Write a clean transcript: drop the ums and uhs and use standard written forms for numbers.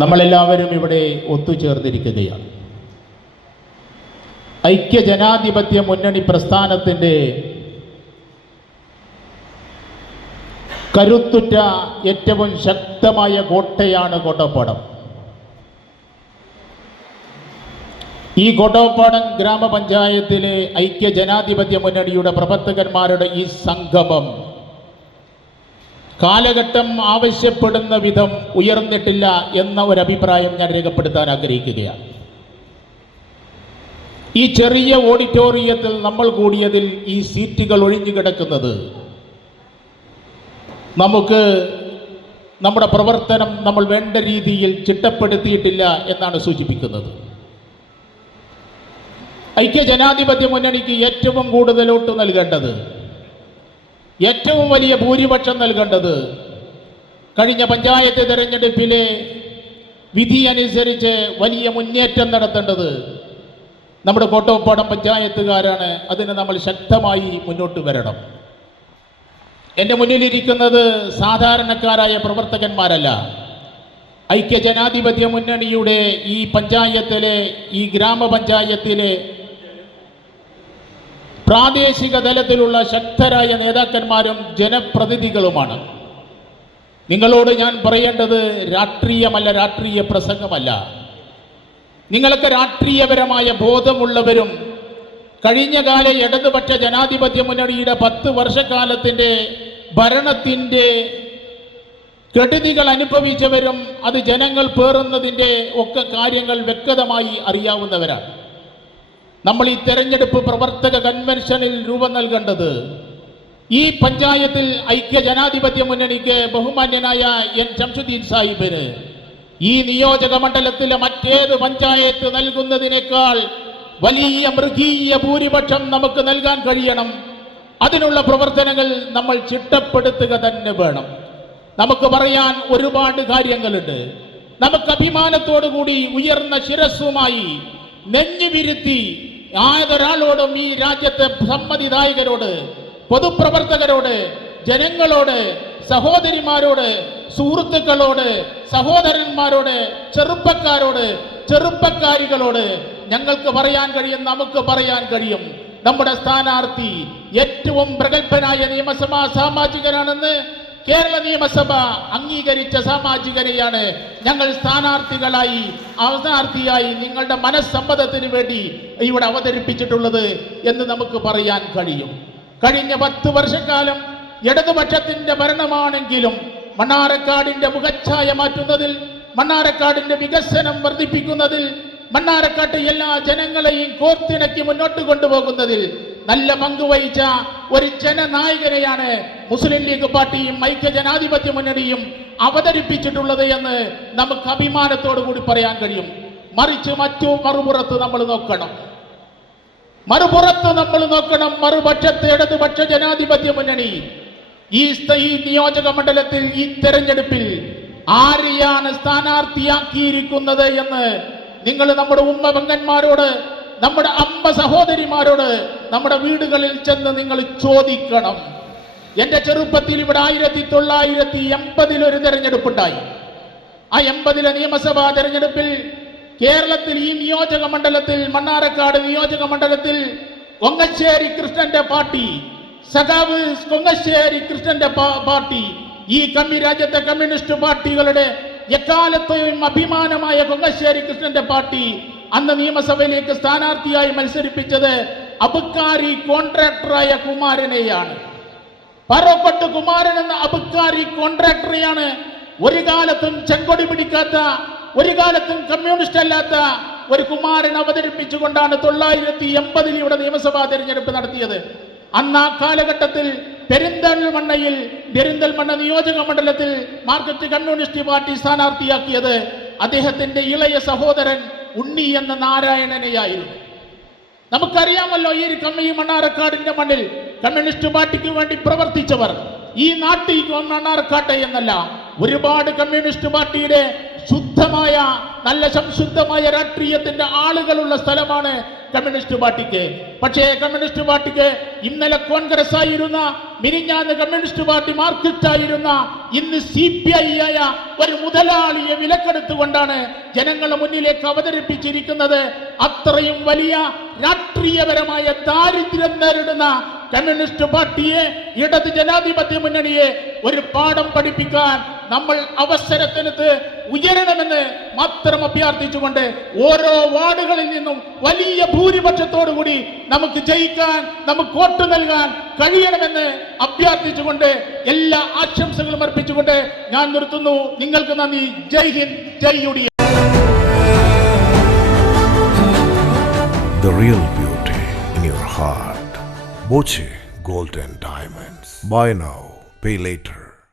നമ്മളെല്ലാവരും ഇവിടെ ഒത്തുചേർന്നിരിക്കുകയാണ്. ഐക്യജനാധിപത്യ മുന്നണി പ്രസ്ഥാനത്തിൻ്റെ കരുത്തുറ്റ ഏറ്റവും ശക്തമായ കോട്ടയാണ് കോട്ടപ്പാടം. ഈ കോട്ടപ്പാടം ഗ്രാമപഞ്ചായത്തിലെ ഐക്യജനാധിപത്യ മുന്നണിയുടെ പ്രവർത്തകന്മാരുടെ ഈ സംഗമം കാലഘട്ടം ആവശ്യപ്പെടുന്ന വിധം ഉയർന്നിട്ടില്ല എന്ന ഒരു അഭിപ്രായം ഞാൻ രേഖപ്പെടുത്താൻ ആഗ്രഹിക്കുകയാണ്. ഈ ചെറിയ ഓഡിറ്റോറിയത്തിൽ നമ്മൾ കൂടിയതിൽ ഈ സീറ്റുകൾ ഒഴിഞ്ഞു കിടക്കുന്നത് നമുക്ക് നമ്മുടെ പ്രവർത്തനം നമ്മൾ വേണ്ട രീതിയിൽ ചിട്ടപ്പെടുത്തിയിട്ടില്ല എന്നാണ് സൂചിപ്പിക്കുന്നത്. ഐക്യജനാധിപത്യ മുന്നണിക്ക് ഏറ്റവും കൂടുതൽ വോട്ട് നൽകേണ്ടത്, ഏറ്റവും വലിയ ഭൂരിപക്ഷം നൽകേണ്ടത്, കഴിഞ്ഞ പഞ്ചായത്ത് തെരഞ്ഞെടുപ്പിലെ വിധി അനുസരിച്ച് വലിയ മുന്നേറ്റം നടത്തേണ്ടത് നമ്മുടെ കോട്ടപ്പാടം പഞ്ചായത്തുകാരാണ്. അതിന് നമ്മൾ ശക്തമായി മുന്നോട്ട് വരണം. എൻ്റെ മുന്നിലിരിക്കുന്നത് സാധാരണക്കാരായ പ്രവർത്തകന്മാരല്ല. ഐക്യജനാധിപത്യ മുന്നണിയുടെ ഈ പഞ്ചായത്തിലെ, ഈ ഗ്രാമപഞ്ചായത്തിലെ പ്രാദേശിക തലത്തിലുള്ള ശക്തരായ നേതാക്കന്മാരും ജനപ്രതിനിധികളുമാണ്. നിങ്ങളോട് ഞാൻ പറയേണ്ടത് രാഷ്ട്രീയമല്ല, രാഷ്ട്രീയ പ്രസംഗമല്ല. നിങ്ങളൊക്കെ രാഷ്ട്രീയപരമായ ബോധമുള്ളവരും കഴിഞ്ഞകാല ഇടതുപക്ഷ ജനാധിപത്യ മുന്നണിയുടെ 10 വർഷക്കാലത്തിൻ്റെ ഭരണത്തിൻ്റെ കെടുതികൾ അനുഭവിച്ചവരും അത് ജനങ്ങൾ പേറുന്നതിൻ്റെ ഒക്കെ കാര്യങ്ങൾ വ്യക്തമായി അറിയാവുന്നവരാണ്. നമ്മൾ ഈ തെരഞ്ഞെടുപ്പ് പ്രവർത്തക കൺവെൻഷനിൽ രൂപം നൽകേണ്ടത് ഈ പഞ്ചായത്തിൽ ഐക്യജനാധിപത്യ മുന്നണിക്ക് ബഹുമാന്യനായ എൻ ശംസുദ്ദീൻ സാഹിബിന് ഈ നിയോജക മണ്ഡലത്തിലെ മറ്റേത് പഞ്ചായത്ത് നൽകുന്നതിനേക്കാൾ വലിയ മൃഗീയ ഭൂരിപക്ഷം നമുക്ക് നൽകാൻ കഴിയണം. അതിനുള്ള പ്രവർത്തനങ്ങൾ നമ്മൾ ചിട്ടപ്പെടുത്തുക തന്നെ വേണം. നമുക്ക് പറയാൻ ഒരുപാട് കാര്യങ്ങളുണ്ട്. നമുക്ക് അഭിമാനത്തോടു കൂടി ഉയർന്ന ശിരസ്സുമായി നെഞ്ഞുവിരുത്തി ഏതൊരാളോടും ഈ രാജ്യത്തെ സമ്മതിദായകരോട്, പൊതുപ്രവർത്തകരോട്, ജനങ്ങളോട്, സഹോദരിമാരോട്, സുഹൃത്തുക്കളോട്, സഹോദരന്മാരോട്, ചെറുപ്പക്കാരോട്, ചെറുപ്പക്കാരികളോട് ഞങ്ങൾക്ക് പറയാൻ കഴിയും, നമുക്ക് പറയാൻ കഴിയും. നമ്മുടെ സ്ഥാനാർത്ഥി ഏറ്റവും പ്രഗത്ഭനായ നിയമസഭാ സാമാജികനാണെന്ന് കേരള നിയമസഭ അംഗീകരിച്ച സാമാജികനെയാണ് ഞങ്ങൾ സ്ഥാനാർത്ഥിയായി നിങ്ങളുടെ മനസ്സമ്മതത്തിന് വേണ്ടി ഇവിടെ അവതരിപ്പിച്ചിട്ടുള്ളത് എന്ന് നമുക്ക് പറയാൻ കഴിയും. കഴിഞ്ഞ 10 വർഷക്കാലം ഇടതുപക്ഷത്തിന്റെ ഭരണമാണെങ്കിലും മണ്ണാർക്കാടിന്റെ മുഖച്ഛായ മാറ്റുന്നതിൽ, മണ്ണാർക്കാടിന്റെ വികസനം വർദ്ധിപ്പിക്കുന്നതിൽ, മണ്ണാർക്കാട്ട് എല്ലാ ജനങ്ങളെയും കോർത്തിണക്കി മുന്നോട്ട് കൊണ്ടുപോകുന്നതിൽ നല്ല പങ്കുവഹിച്ച ഒരു ജനനായകനെയാണ് മുസ്ലിം ലീഗ് പാർട്ടിയും ഐക്യജനാധിപത്യ മുന്നണിയും അവതരിപ്പിച്ചിട്ടുള്ളത് എന്ന് നമുക്ക് അഭിമാനത്തോടു കൂടി പറയാൻ കഴിയും. മറിച്ച് മറുപുറത്ത് നമ്മൾ നോക്കണം. മറുപക്ഷത്തെ ഇടതുപക്ഷ ജനാധിപത്യ മുന്നണി ഈ നിയോജക മണ്ഡലത്തിൽ ഈ തെരഞ്ഞെടുപ്പിൽ ആരെയാണ് സ്ഥാനാർത്ഥിയാക്കിയിരിക്കുന്നത് എന്ന് നിങ്ങൾ നമ്മുടെ ഉമ്മ പെങ്ങന്മാരോട്, നമ്മുടെ അമ്മ സഹോദരിമാരോട് നമ്മുടെ വീടുകളിൽ ചെന്ന് നിങ്ങൾ ചോദിക്കണം. എൻ്റെ ചെറുപ്പത്തിൽ ഇവിടെ 1980 ഒരു തെരഞ്ഞെടുപ്പുണ്ടായി. ആ 80 നിയമസഭാ തെരഞ്ഞെടുപ്പിൽ കേരളത്തിൽ ഈ നിയോജക മണ്ഡലത്തിൽ, മണ്ണാർക്കാട് നിയോജക മണ്ഡലത്തിൽ കൊങ്ങശ്ശേരി കൃഷ്ണന്റെ പാർട്ടി, സഖാവ് കൊങ്ങശ്ശേരി കൃഷ്ണന്റെ പാർട്ടി, ഈ രാജ്യത്തെ കമ്മ്യൂണിസ്റ്റ് പാർട്ടികളുടെ എക്കാലത്തെയും അഭിമാനമായ കൊങ്ങശ്ശേരി കൃഷ്ണന്റെ പാർട്ടി അന്ന് നിയമസഭയിലേക്ക് സ്ഥാനാർത്ഥിയായി മത്സരിപ്പിച്ചത് അബുക്കാരി കോൺട്രാക്ടറായ കുമാരനെയാണ്. പറോപ്പട്ട് കുമാരൻ എന്ന അബുക്കാരി കോൺട്രാക്ടറെയാണ് ഒരു കാലത്തും ചെങ്കൊടി പിടിക്കാത്ത, ഒരു കാലത്തും കമ്മ്യൂണിസ്റ്റ് അല്ലാത്ത ഒരു കുമാരൻ അവതരിപ്പിച്ചുകൊണ്ടാണ് 1980 ഇവിടെ നിയമസഭാ തെരഞ്ഞെടുപ്പ് നടത്തിയത്. അന്ന് ആ കാലഘട്ടത്തിൽ പെരിന്തൽമണ്ണ നിയോജക മണ്ഡലത്തിൽ മാർക്സിസ്റ്റ് കമ്മ്യൂണിസ്റ്റ് പാർട്ടി സ്ഥാനാർത്ഥിയാക്കിയത് അദ്ദേഹത്തിന്റെ ഇളയ സഹോദരൻ ഉണ്ണി എന്ന നാരായണനെയായിരുന്നു. നമുക്കറിയാമല്ലോ, ഈ മണ്ണാർക്കാടിന്റെ മണ്ണിൽ കമ്മ്യൂണിസ്റ്റ് പാർട്ടിക്ക് വേണ്ടി പ്രവർത്തിച്ചവർ ഈ നാട്ടിൽ മണ്ണാർക്കാട്ടെ എന്നല്ല, ഒരുപാട് കമ്മ്യൂണിസ്റ്റ് പാർട്ടിയുടെ ശുദ്ധമായ, നല്ല സംശുദ്ധമായ രാഷ്ട്രീയത്തിന്റെ ആളുകളുള്ള സ്ഥലമാണ് കമ്മ്യൂണിസ്റ്റ് പാർട്ടിക്ക്. പക്ഷേ കമ്മ്യൂണിസ്റ്റ് പാർട്ടിക്ക് ഇന്നലെ കോൺഗ്രസ് ആയിരുന്ന, മിനിഞ്ഞാന്ന് കമ്മ്യൂണിസ്റ്റ് പാർട്ടി മാർക്സിസ്റ്റ് ആയിരുന്ന, ഇന്ന് CPI ആയ ഒരു മുതലാളിയെ വിലക്കെടുത്തുകൊണ്ടാണ് ജനങ്ങളുടെ മുന്നിലേക്ക് അവതരിപ്പിച്ചിരിക്കുന്നത്. അത്രയും വലിയ രാഷ്ട്രീയപരമായ ദാരിദ്ര്യം നേരിടുന്ന കമ്മ്യൂണിസ്റ്റ് പാർട്ടിയെ, ഇടത് ജനാധിപത്യ മുന്നണിയെ ഒരു പാഠം പഠിപ്പിക്കാൻ നമ്മൾ അവസരത്തിനകത്ത് ഉയരണമെന്ന് മാത്രം അഭ്യർത്ഥിച്ചുകൊണ്ട് ഓരോ വാർഡുകളിൽ നിന്നും വലിയ ഭൂരിപക്ഷത്തോടുകൂടി നമുക്ക് ജയിക്കാൻ, നമുക്ക് വോട്ട് നൽകാൻ കഴിയണമെന്ന് അഭ്യർത്ഥിച്ചുകൊണ്ട് എല്ലാ ആശംസകളും അർപ്പിച്ചുകൊണ്ട് ഞാൻ നിർത്തുന്നു. നിങ്ങൾക്ക് നന്ദി. ജയ് ഹിന്ദ്, ജയ് UDF. The real beauty in your heart. Boche Gold and Diamonds. Buy now, pay later.